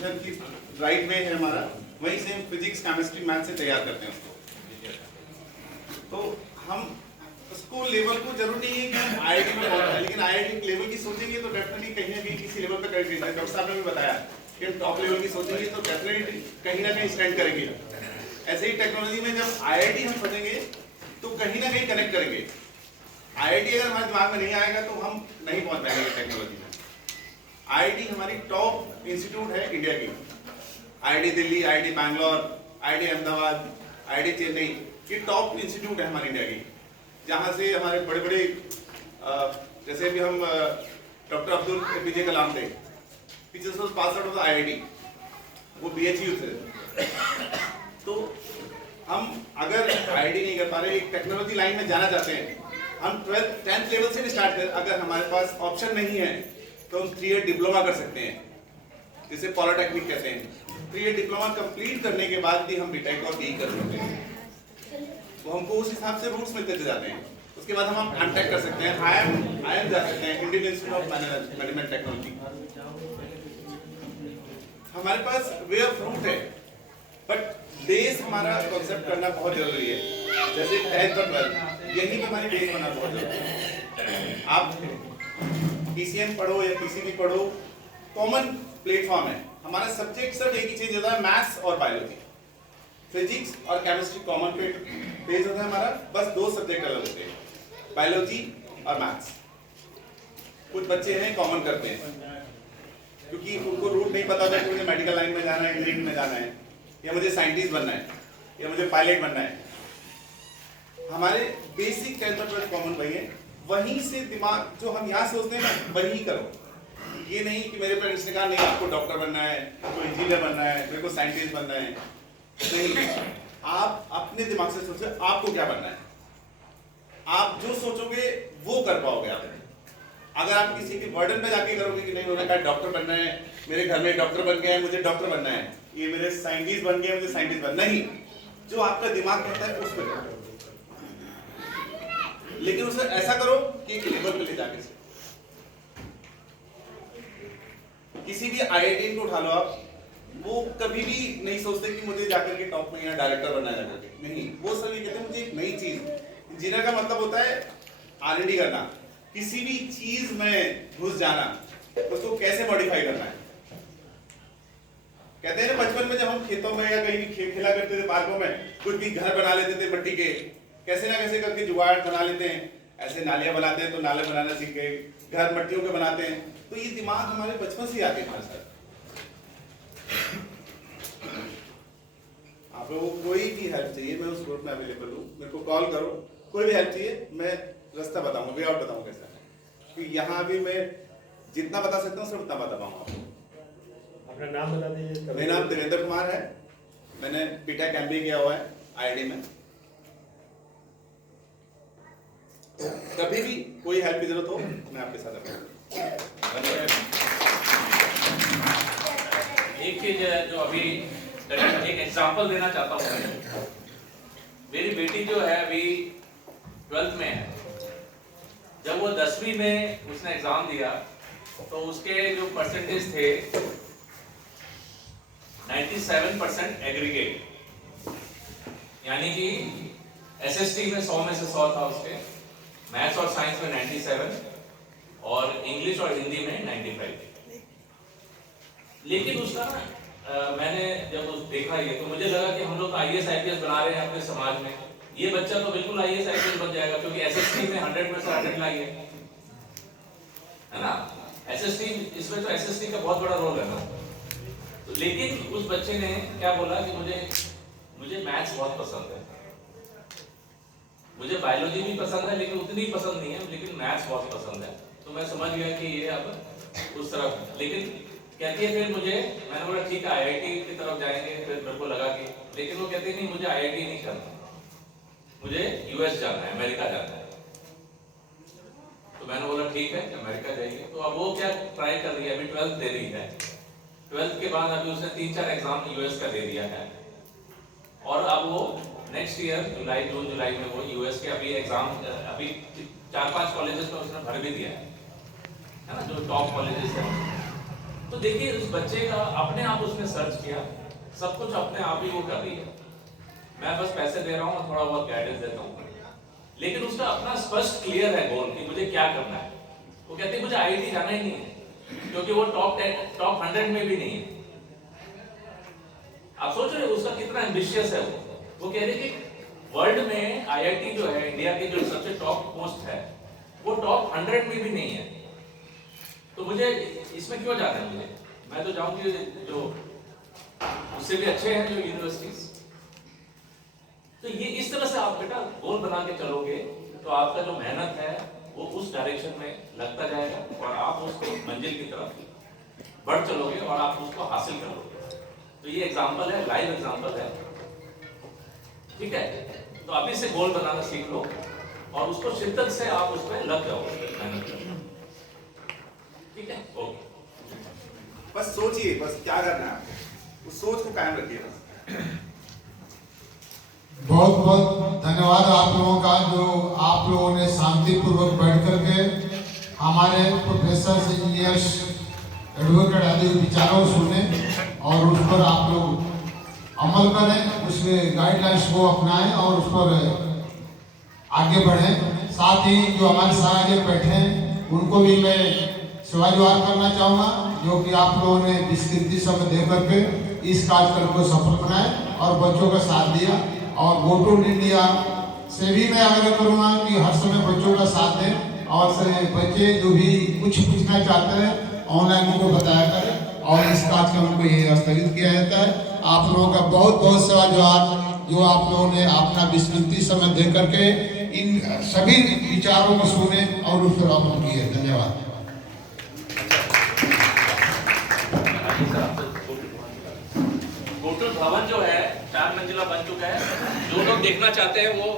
Position की right में है हमारा, वहीं से हम फिजिक्स केमिस्ट्री मैथ से तैयार करते हैं उसको। तो हम स्कूल लेवल को जरूरी नहीं है कि हम आईआईटी में पहुंच जाए, लेकिन आईआईटी लेवल की सोचेंगे तो डेफिनेटली कहीं ना कहीं किसी लेवल पर करेंगे। डॉक्टर साहब ने भी बताया कि हम टॉप लेवल की सोचेंगे तो डेफिनेटली कहीं ना कहीं स्टैंड करेंगे। ऐसे ही टेक्नोलॉजी में जब आईआईटी हम पढ़ेंगे तो कहीं ना कहीं कनेक्ट करेंगे। आईआईटी अगर हमारे दिमाग में नहीं आएगा तो हम नहीं पहुंच पाएंगे टेक्नोलॉजी में। आईआईटी हमारी टॉप इंस्टीट्यूट है इंडिया की। IIT Delhi, IIT Bangalore, IIT Ahmedabad, IIT Chennai, ये टॉप इंस्टीट्यूट है हमारी इंडिया की, जहाँ से हमारे बड़े बड़े जैसे भी हम डॉक्टर अब्दुल APJ कलाम थे, teachers was pass out of the IIT, वो BHU थे। तो हम अगर आईआईटी नहीं कर पा रहे, एक टेक्नोलॉजी लाइन में जाना चाहते हैं, हम 12th 10th लेवल से भी स्टार्ट करें। अगर हमारे पास ऑप्शन नहीं है तो हम 3 ईयर डिप्लोमा कर सकते हैं, जिसे पॉलिटेक्निक कहते हैं। 3 ईयर डिप्लोमा कंप्लीट करने के बाद भी हम बीटेक और BE कर सकते हैं। तो हमको उस हिसाब से रूट्स मिलते जाते हैं। उसके बाद हम एमटेक कर सकते हैं, IIM जा सकते हैं, Indian institute of management technology. हमारे पास वे ऑफ रूट है, बट बेस हमारा कॉन्सेप्ट करना बहुत जरूरी है। जैसे 10th और 12th, यही पे हमारी बेस बनना बहुत जरूरी है। आप PCM पढ़ो या PCB पढ़ो, कॉमन प्लेटफॉर्म है। हमारा सब्जेक्ट सब एक ही चीज होता है, मैथ्स और बायोलॉजी। फिजिक्स और केमिस्ट्री कॉमन पेज होता है हमारा, बस 2 सब्जेक्ट अलग होते हैं, बायोलॉजी और मैथ्स। कुछ बच्चे हैं कॉमन करते हैं क्योंकि उनको रूट नहीं पता था कि मुझे मेडिकल लाइन में जाना है, इंजीनियरिंग में जाना है, या मुझे साइंटिस्ट बनना है, या मुझे पायलट बनना है। हमारे बेसिक 10th और 12th कॉमन वही है। वहीं से दिमाग जो हम यहाँ सोचते हैं ना, वही करो। ये नहीं कि मेरे पेरेंट्स ने कहा नहीं आपको डॉक्टर बनना है, आपको इंजीनियर बनना है, मेरे को साइंटिस्ट बनना है। नहीं, आप अपने दिमाग से सोचो आपको क्या बनना है। आप जो सोचोगे वो कर पाओगे आप। अगर आप किसी के बर्डन पे जाके करोगे कि नहीं उन्होंने कहा डॉक्टर बनना है, मेरे घर में डॉक्टर बन गया है, मुझे डॉक्टर बनना है, ये मेरे साइंटिस्ट बन गए, मुझे साइंटिस्ट बनना, नहीं, जो आपका दिमाग कहता है उस पर करो। लेकिन उसे ऐसा करो कि एक लेवल पे ले जाके से। किसी भी आईआईटी को उठा लो आप, वो कभी भी नहीं सोचते कि मुझे जाकर के टॉप में या डायरेक्टर बनना है जाकर, नहीं, वो सब ये कहते हैं मुझे एक नई चीज। इंजीनियर का मतलब होता है R&D करना, किसी भी चीज में घुस जाना, उसको कैसे मॉडिफाई करना है। कहते हैं ना बचपन में जब हम खेतों में या कहीं भी खेला करते थे, पार्कों में, कुछ भी घर बना लेते थे मट्टी के, कैसे ना कैसे करके जुगाड़ बना लेते हैं। ऐसे नालियां बनाते हैं तो नाले बनाना सीख गए, घर मट्टियों के बनाते हैं। तो ये दिमाग हमारे बचपन से आते हैं हमारे साथ। आप लोगों को कोई भी हेल्प चाहिए, मैं उस ग्रुप में अवेलेबल हूँ, मेरे को कॉल करो। कोई भी हेल्प चाहिए, मैं रास्ता बताऊंगा, वे आउट बताऊंगा कैसा है। कि यहाँ भी मैं जितना बता सकता हूँ सब उतना बता पाऊंगा आपको। अपना नाम बता दीजिए। मेरा नाम देवेंद्र कुमार है, मैंने बीटेक MBA किया हुआ है IIT में। कभी भी कोई हेल्प की जरूरत हो मैं आपके साथ हूँ। एक चीज है जो अभी एक एग्जांपल देना चाहता हूँ मैं। मेरी बेटी जो है अभी 12th में है। जब वो 10वीं में उसने एग्जाम दिया तो उसके जो परसेंटेज थे 97% एग्रीगेट, यानी कि SST में 100 में से 100 था उसके, मैथ्स और साइंस में 97 और इंग्लिश और हिंदी में 95। लेकिन उसका मैंने जब उस देखा ये तो मुझे लगा कि हम लोग IAS IPS बना रहे हैं अपने समाज में, ये बच्चा तो बिल्कुल IAS IPS बन जाएगा क्योंकि SST में 100 में से 100 लाई है ना। SST इसमें तो SST का बहुत बड़ा रोल है ना। तो लेकिन उस बच्चे ने क्या बोला कि मुझे मैथ्स बहुत पसंद है, मुझे बायोलॉजी भी पसंद है लेकिन उतनी पसंद नहीं है, लेकिन मैथ्स बहुत पसंद है। तो मैं समझ गया कि ये अब उस तरफ, लेकिन कहती है फिर मुझे, मैंने बोला ठीक है IIT की तरफ जाएंगे, फिर मेरे को लगा कि, लेकिन वो कहती नहीं मुझे IIT नहीं करना, मुझे US जाना है, अमेरिका जाना है। तो मैंने बोला ठीक है अमेरिका जाइए। तो अब वो क्या ट्राई कर रही है, अभी 12th दे रही है। 12th के बाद अभी उसने 3-4 एग्जाम US का दे दिया है और अब वो नेक्स्ट ईयर जून जुलाई में वो US के अभी एग्जाम, अभी 4-5 कॉलेजेस में उसने भर भी दिया है ना, जो टॉप कॉलेजेस हैं। तो देखिए उस बच्चे का अपने आप उसने सर्च किया, सब कुछ अपने आप ही वो कर रही है, मैं बस पैसे दे रहा हूँ, थोड़ा बहुत गाइडेंस देता हूँ, लेकिन उसका अपना स्पष्ट क्लियर है गोल कि मुझे क्या करना है। वो कहती है मुझे आईआईटी जाना ही नहीं है, क्योंकि वो टॉप 100 में भी नहीं है। आप सोच रहे हो उसका कितना एम्बिशियस है। वो कह रही कि वर्ल्ड में आईआईटी जो है, इंडिया की जो सबसे टॉप पोस्ट है, वो टॉप 100 में भी नहीं है। तो मुझे इसमें क्यों जाना है, मुझे मैं तो जाऊंगी जो उससे भी अच्छे हैं जो यूनिवर्सिटीज। तो ये इस तरह से आप बेटा गोल बना के चलोगे तो आपका जो मेहनत है वो उस डायरेक्शन में लगता जाएगा और आप उसको मंजिल की तरफ बढ़ चलोगे और आप उसको हासिल करोगे। तो ये एग्जांपल है, लाइव एग्जांपल है, ठीक है। तो अभी से गोल बनाना सीख लो और उसको शिद्दत से आप उसमें लग जाओ, मेहनत करो, ठीक है। ओके, बस सोचिए बस क्या करना है आपको, उस सोच को कायम रखिए बस। बहुत बहुत धन्यवाद आप लोगों का, जो आप लोगों ने शांतिपूर्वक बैठ करके हमारे प्रोफेसर, इंजीनियर्स, एडवोकेट आदि विचारों को सुने और उस पर आप लोग अमल करें, उसके गाइडलाइंस को अपनाएं और उस पर आगे बढ़ें। साथ ही जो हमारे साथ आगे बैठे हैं उनको भी मैं सवाल करना चाहूँगा, जो कि आप लोगों ने विस्तृत समय दे करके इस कार्यक्रम को सफल बनाए और बच्चों का साथ दिया। और वोट ऑन इंडिया से भी मैं आग्रह करूँगा कि हर समय बच्चों का साथ दें और बच्चे जो भी कुछ पूछना चाहते हैं ऑनलाइन उनको बताया करें और इस कार्यक्रम को यही स्थगित किया जाता है। आप लोगों का बहुत बहुत सवाल जो आप लोगों ने अपना विस्तृत समय दे करके इन सभी विचारों को सुने और उस पर अमल किए। धन्यवाद। गोकुल भवन जो है 4 मंजिला बन चुका है, जो लोग देखना चाहते हैं वो